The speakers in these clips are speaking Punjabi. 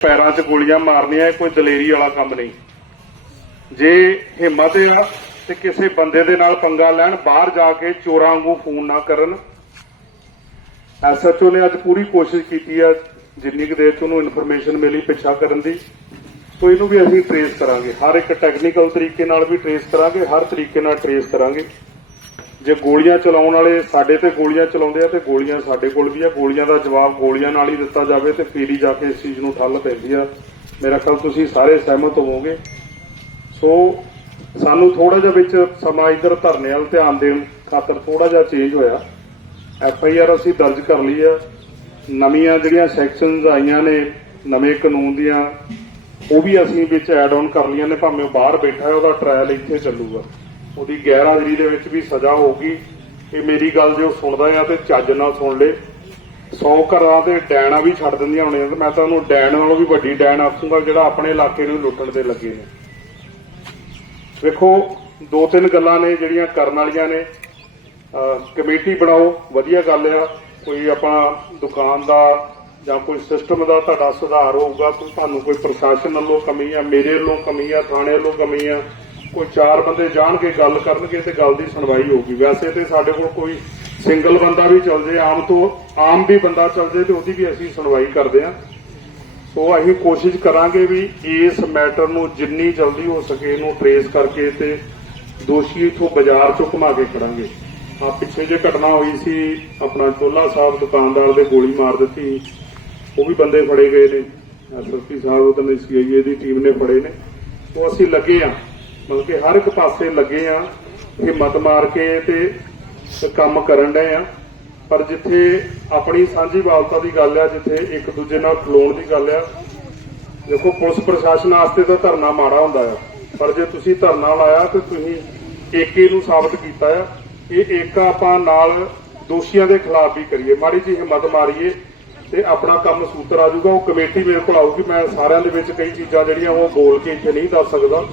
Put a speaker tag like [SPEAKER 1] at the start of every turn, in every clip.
[SPEAKER 1] ਪੈਰਾਂ 'ਚ ਗੋਲੀਆਂ ਮਾਰਨੀਆਂ ਕੋਈ ਦਲੇਰੀ ਵਾਲਾ ਕੰਮ ਨਹੀਂ। ਜੇ ਹਿੰਮਤ ਆ ਤੇ ਕਿਸੇ ਬੰਦੇ ਦੇ ਨਾਲ ਪੰਗਾ ਲੈਣ, ਬਾਹਰ ਜਾ ਕੇ ਚੋਰਾਂ ਵਾਂਗੂ ਫੋਨ ਨਾ ਕਰਨ। ਐਸਐਚਓ ਨੇ ਅੱਜ ਪੂਰੀ ਕੋਸ਼ਿਸ਼ ਕੀਤੀ ਆ, ਜਿੰਨੀ ਕੁ ਦੇਰ ਚ ਉਹਨੂੰ ਇਨਫੋਰਮੇਸ਼ਨ ਮਿਲੀ ਪਿੱਛਾ ਕਰਨ ਦੀ। ਸੋ ਇਹਨੂੰ ਵੀ ਅਸੀਂ ਟਰੇਸ ਕਰਾਂਗੇ। ਹਰ ਇੱਕ ਟੈਕਨੀਕਲ ਤਰੀਕੇ ਨਾਲ ਵੀ ਟਰੇਸ ਕਰਾਂਗੇ, ਹਰ ਤਰੀਕੇ ਨਾਲ ਟਰੇਸ ਕਰਾਂਗੇ। ਜੇ ਗੋਲੀਆਂ ਚਲਾਉਣ ਵਾਲੇ ਸਾਡੇ ਤੇ ਗੋਲੀਆਂ ਚਲਾਉਂਦੇ ਆ ਤੇ ਗੋਲੀਆਂ ਸਾਡੇ ਕੋਲ ਵੀ ਆ, ਗੋਲੀਆਂ ਦਾ ਜਵਾਬ ਗੋਲੀਆਂ ਨਾਲ ਹੀ ਦਿੱਤਾ ਜਾਵੇ ਤੇ ਫੇਰ ਹੀ ਜਾ ਕੇ ਇਸ ਚੀਜ਼ ਨੂੰ ਠੱਲ ਪੈਂਦੀ ਆ। ਮੇਰਾ ਖਿਆਲ ਤੁਸੀਂ ਸਾਰੇ ਸਹਿਮਤ ਹੋਵੋਗੇ। ਸੋ ਸਾਨੂੰ ਥੋੜਾ ਜਿਹਾ ਵਿੱਚ ਸਮਾਂ ਇਧਰ ਧਰਨੇ ਵੱਲ ਧਿਆਨ ਦੇਣ ਖਾਤਰ ਥੋੜਾ ਜਿਹਾ ਚੇਂਜ ਹੋਇਆ। ਐਫ ਆਈ ਆਰ ਅਸੀਂ ਦਰਜ ਕਰ ਲਈ ਆ। ਨਵੀਆਂ ਜਿਹੜੀਆਂ ਸੈਕਸ਼ਨਸ ਆਈਆਂ ਨੇ, ਨਵੇਂ ਕਾਨੂੰਨ ਦੀਆਂ, ਉਹ ਵੀ ਅਸੀਂ ਵਿੱਚ ਐਡ ਆਨ ਕਰ ਲਈਆਂ ਨੇ, ਭਾਵੇਂ ਉਹ ਬਾਹਰ ਬੈਠਾ ਉਹਦਾ ਟ੍ਰਾਇਲ ਇੱਥੇ ਚੱਲੂਗਾ। ਉਹਦੀ ਗੈਰ ਹਾਜ਼ਰੀ ਦੇ ਵਿੱਚ ਵੀ ਸਜ਼ਾ ਹੋਊਗੀ। ਇਹ ਮੇਰੀ ਗੱਲ ਜੇ ਉਹ ਸੁਣਦਾ ਆ ਤੇ ਚੱਜ ਨਾਲ ਸੁਣ ਲੇ। 100 ਘਰਾਂ ਤੇ ਡੈਣਾ ਵੀ ਛੱਡ ਦਿੰਦੀਆਂ ਹੋਣੀਆਂ। ਤੇ ਮੈਂ ਤਾਂ ਉਹਨੂੰ ਡੈਣ ਨਾਲੋਂ ਵੀ ਵੱਡੀ ਡੈਣ ਆਖੂੰਗਾ ਜਿਹੜਾ ਆਪਣੇ ਇਲਾਕੇ ਨੂੰ ਲੁੱਟਣ ਤੇ ਲੱਗੇ ਨੇ। ਵੇਖੋ, ਦੋ ਤਿੰਨ ਗੱਲਾਂ ਨੇ ਜਿਹੜੀਆਂ ਕਰਨ ਵਾਲੀਆਂ ਨੇ। ਕਮੇਟੀ ਬਣਾਓ, ਵਧੀਆ ਗੱਲ ਆ। ਕੋਈ ਆਪਣਾ ਦੁਕਾਨ ਦਾ ਜਾਂ ਕੋਈ ਸਿਸਟਮ ਦਾ ਤੁਹਾਡਾ ਸੁਧਾਰ ਹੋਊਗਾ ਤੁਹਾਨੂੰ ਕੋਈ ਪ੍ਰਸ਼ਾਸਨ ਵੱਲੋਂ ਕਮੀ ਆ, ਮੇਰੇ ਵੱਲੋਂ ਕਮੀ ਆ, ਥਾਣੇ ਵੱਲੋਂ ਕਮੀ ਆ ਕੋਈ ਚਾਰ ਬੰਦੇ ਜਾਣਗੇ, ਗੱਲ ਕਰਨਗੇ ਤੇ ਗੱਲ ਦੀ ਸੁਣਵਾਈ ਹੋਊਗੀ। ਵੈਸੇ ਤੇ ਸਾਡੇ ਕੋਲ ਕੋਈ ਸਿੰਗਲ ਬੰਦਾ ਵੀ ਚੱਲ ਜੇ, ਆਮ ਤੋਂ ਆਮ ਵੀ ਬੰਦਾ ਚੱਲ ਜੇ ਤੇ ਉਹਦੀ ਵੀ ਅਸੀਂ ਸੁਣਵਾਈ ਕਰਦੇ ਹਾਂ। ਸੋ ਅਸੀਂ ਕੋਸ਼ਿਸ਼ ਕਰਾਂਗੇ ਵੀ ਇਸ ਮੈਟਰ ਨੂੰ ਜਿੰਨੀ ਜਲਦੀ ਹੋ ਸਕੇ ਇਹਨੂੰ ਟ੍ਰੇਸ ਕਰਕੇ ਤੇ ਦੋਸ਼ੀ ਇਥੋਂ ਬਾਜ਼ਾਰ ਚੋਂ ਘੁਮਾ ਕੇ ਖੜਾਂਗੇ ਆ ਪਿੱਛੇ ਜੇ ਘਟਨਾ ਹੋਈ ਸੀ, ਆਪਣਾ ਚੋਲਾ ਸਾਹਿਬ ਦੁਕਾਨਦਾਰ ਦੇ ਗੋਲੀ ਮਾਰ ਦਿੱਤੀ। ਉਹ ਵੀ ਬੰਦੇ ਫੜੇ ਗਏ ਨੇ। ਐਸਐਸਪੀ ਸਾਹਿਬ, ਉਹ ਤਾਂ ਸੀਆਈਏ ਦੀ ਟੀਮ ਨੇ ਫੜੇ ਨੇ। ਉਹ ਅਸੀਂ ਲੱਗੇ ਆ ਮਤਲਬ ਕਿ ਹਰ ਇੱਕ ਪਾਸੇ ਲੱਗੇ ਆ ਹਿੰਮਤ ਮਾਰ ਕੇ ਤੇ ਕੰਮ ਕਰਨ ਡਏ ਆ। ਪਰ ਜਿੱਥੇ ਆਪਣੀ ਸਾਂਝੀ ਵਾਲਤਾ ਦੀ ਗੱਲ ਆ, ਜਿੱਥੇ ਇੱਕ ਦੂਜੇ ਨਾਲ ਖਲੋਣ ਦੀ ਗੱਲ ਆ, ਦੇਖੋ ਪੁਲਿਸ ਪ੍ਰਸ਼ਾਸਨ ਵਾਸਤੇ ਤਾਂ ਧਰਨਾ ਮਾੜਾ ਹੁੰਦਾ ਆ। ਪਰ ਜੇ ਤੁਸੀਂ ਧਰਨਾ ਲਾਇਆ ਤੇ ਤੁਸੀਂ ਏਕੇ ਨੂੰ ਸਾਬਤ ਕੀਤਾ ਆ। ਇਹ ਏਕਾ ਆਪਾਂ ਨਾਲ ਦੋਸ਼ੀਆਂ ਦੇ ਖਿਲਾਫ ਵੀ ਕਰੀਏ। ਮਾੜੀ ਜੀ ਹਿੰਮਤ ਮਾਰੀਏ ਤੇ ਆਪਣਾ ਕੰਮ ਸੂਤਰ ਆ ਜਾਊਗਾ। ਉਹ ਕਮੇਟੀ ਮੇਰੇ ਕੋਲ ਆਊਗੀ। ਮੈਂ ਸਾਰਿਆਂ ਦੇ ਵਿੱਚ ਕਈ ਚੀਜ਼ਾਂ ਜਿਹੜੀਆਂ ਉਹ ਬੋਲ ਕੇ ਇੱਥੇ ਨਹੀਂ ਦੱਸ ਸਕਦਾ।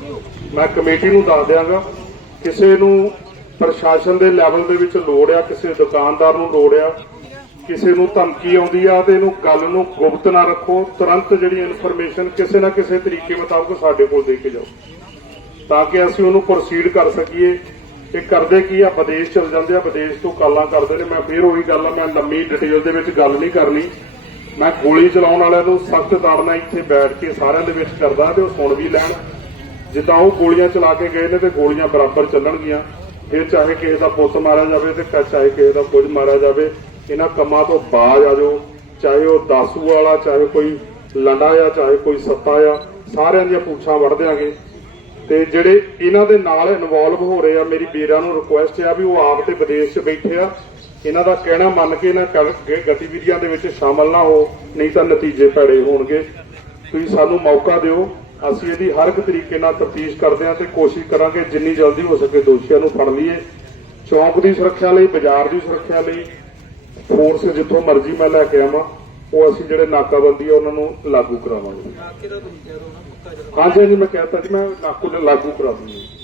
[SPEAKER 1] ਮੈਂ ਕਮੇਟੀ ਨੂੰ ਦੱਸ ਦਿਆਂਗਾ, ਕਿਸੇ ਨੂੰ ਪ੍ਰਸ਼ਾਸਨ ਦੇ ਲੈਵਲ ਦੇ ਵਿੱਚ ਲੋੜ ਆ, ਕਿਸੇ ਦੁਕਾਨਦਾਰ ਨੂੰ ਲੋੜ ਆ, ਕਿਸੇ ਨੂੰ ਧਮਕੀ ਆਉਂਦੀ ਆ ਤੇ ਇਹਨੂੰ ਗੱਲ ਨੂੰ ਗੁਪਤ ਨਾ ਰੱਖੋ, ਤੁਰੰਤ ਜਿਹੜੀ ਇਨਫੋਰਮੇਸ਼ਨ ਕਿਸੇ ਨਾ ਕਿਸੇ ਤਰੀਕੇ ਮੁਤਾਬਕ ਸਾਡੇ ਕੋਲ ਦੇ ਕੇ ਜਾਓ। ਤਾਂ ਕਿ ਅਸੀਂ ਉਹਨੂੰ ਪ੍ਰੋਸੀਡ ਕਰ ਸਕੀਏ। ਤੇ ਕਰਦੇ ਕੀ ਆ, ਵਿਦੇਸ਼ ਚਲ ਜਾਂਦੇ ਆ, ਵਿਦੇਸ਼ ਤੋਂ ਕਾਲਾਂ ਕਰਦੇ ਨੇ, ਮੈਂ ਫੇਰ ਉਹੀ ਗੱਲ ਆ, ਮੈਂ ਲੰਮੀ ਡਿਟੇਲ ਦੇ ਵਿੱਚ ਗੱਲ ਨਹੀਂ ਕਰਨੀ। ਮੈਂ ਗੋਲੀ ਚਲਾਉਣ ਵਾਲਿਆਂ ਨੂੰ ਸਖਤ ਤਾੜਨਾ ਇੱਥੇ ਬੈਠ ਕੇ ਸਾਰਿਆਂ ਦੇ ਵਿੱਚ ਕਰਦਾ ਤੇ ਉਹ ਸੁਣ ਵੀ ਲੈਣ। ਜਿੱਦਾਂ ਉਹ ਗੋਲੀਆਂ ਚਲਾ ਕੇ ਗਏ ਨੇ ਤੇ ਗੋਲੀਆਂ ਬਰਾਬਰ ਚੱਲਣਗੀਆਂ, ਫਿਰ ਚਾਹੇ ਕਿਸੇ ਦਾ ਪੁੱਤ ਮਾਰਿਆ ਜਾਵੇ ਤੇ ਚਾਹੇ ਕਿਸੇ ਦਾ ਕੁਝ ਮਾਰਿਆ ਜਾਵੇ, ਇਹਨਾਂ ਕੰਮਾਂ ਤੋਂ ਬਾਜ ਆ ਜਾਓ। ਚਾਹੇ ਉਹ ਦਾਸੂ ਵਾਲਾ, ਚਾਹੇ ਕੋਈ ਲੰਡਾ ਆ, ਚਾਹੇ ਕੋਈ ਸੱਤਾ ਆ, ਸਾਰਿਆਂ ਦੀਆਂ ਪੁੱਛਾਂ ਵੜ ਦਿਆਂਗੇ। ਤੇ ਜਿਹੜੇ ਇਹਨਾਂ ਦੇ ਨਾਲ ਇਨਵੋਲਵ ਹੋ ਰਹੇ ਆ, ਮੇਰੀ ਵੀਰਾਂ ਨੂੰ ਰਿਕੁਐਸਟ ਆ ਵੀ ਉਹ ਆਪ ਤੇ ਵਿਦੇਸ਼ 'ਚ ਬੈਠੇ ਆ। ਇਹਨਾਂ ਦਾ ਕਹਿਣਾ ਮੰਨ ਕੇ ਇਹਨਾਂ ਗਤੀਵਿਧੀਆਂ ਦੇ ਵਿੱਚ ਸ਼ਾਮਲ ਨਾ ਹੋ, ਨਹੀਂ ਤਾਂ ਨਤੀਜੇ ਭੈੜੇ ਹੋਣਗੇ। ਤੁਸੀਂ ਸਾਨੂੰ ਮੌਕਾ ਦਿਓ। ਅਸੀਂ ਇਹਦੀ ਹਰ ਇੱਕ ਤਰੀਕੇ ਨਾਲ ਤਫਤੀਸ਼ ਕਰਦੇ ਹਾਂ ਤੇ ਕੋਸ਼ਿਸ਼ ਕਰਾਂਗੇ ਜਿੰਨੀ ਜਲਦੀ ਹੋ ਸਕੇ ਦੋਸ਼ੀਆਂ ਨੂੰ ਫੜ ਲਈਏ। ਚੌਂਕ ਦੀ ਸੁਰੱਖਿਆ ਲਈ ਬਾਜ਼ਾਰ ਦੀ ਸੁਰੱਖਿਆ ਲਈ ਫੋਰਸ ਜਿੱਥੋਂ ਮਰਜ਼ੀ ਮੈਂ ਲੈ ਕੇ ਆਵਾਂ ਉਹ ਅਸੀਂ ਜਿਹੜੇ ਨਾਕਾਬੰਦੀ ਆ ਉਹਨਾਂ ਨੂੰ ਲਾਗੂ ਕਰਾਵਾਂਗੇ। ਹਾਂਜੀ ਹਾਂਜੀ ਮੈਂ ਕਹਿਤਾ ਜੀ ਮੈਂ ਨਾਕੂ ਲਾਗੂ ਕਰਾ ਦੂੰਗਾ